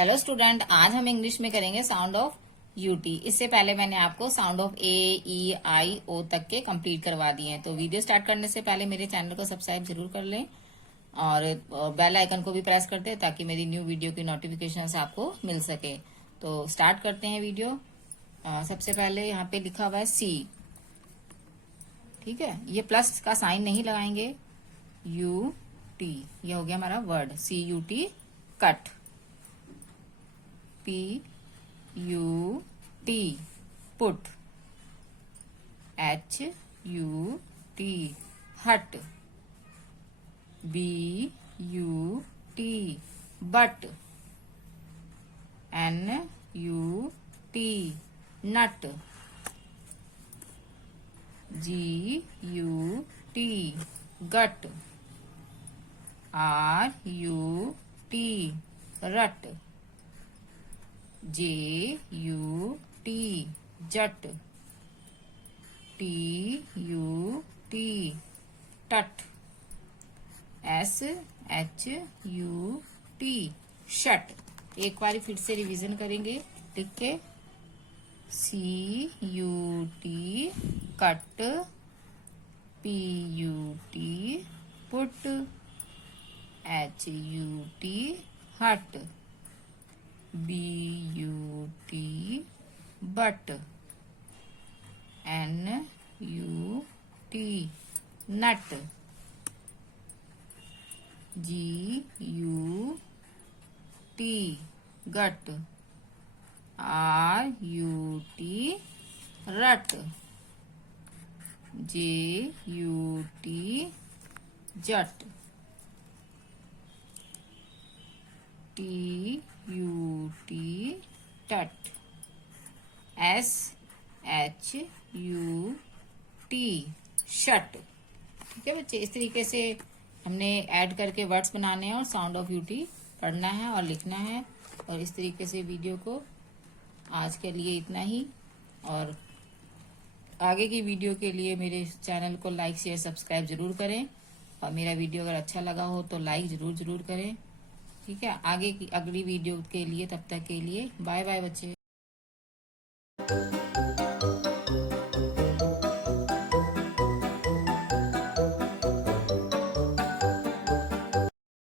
Hello student, आज हम English में करेंगे साउंड ऑफ यूटी। इससे पहले मैंने आपको साउंड ऑफ ए ई आई ओ तक के कंप्लीट करवा दिए हैं। तो वीडियो स्टार्ट करने से पहले मेरे चैनल को सब्सक्राइब जरूर कर लें और बेल आइकन को भी प्रेस कर दें ताकि मेरी न्यू वीडियो की नोटिफिकेशन आपको मिल सके। तो स्टार्ट करते हैं वीडियो। सबसे पहले यहाँ पे लिखा हुआ है सी। ठीक है, ये प्लस का साइन नहीं लगाएंगे। यू टी, ये हो गया हमारा word C U T cut. P U T put, H U T hut, B U T but, N U T nut, G U T gut, R U T rut, J U T jut, T U T tut, S H U T shut। एक बार फिर से revision करेंगे लिख के। C U T cut, P U T put, H U T hut, B U T but, N U T nut, G U T gut, R U T rut, J U T jut, T U T tut, S H U T shut। ठीक है बच्चे, इस तरीके से हमने add करके words बनाने हैं और साउंड ऑफ यूटी पढ़ना है और लिखना है। और इस तरीके से वीडियो को आज के लिए इतना ही, और आगे की वीडियो के लिए मेरे चैनल को लाइक शेयर सब्सक्राइब जरूर करें। और मेरा वीडियो अगर अच्छा लगा हो तो लाइक जरूर करें। ठीक है, आगे की अगली वीडियो के लिए, तब तक के लिए बाय बाय बच्चे।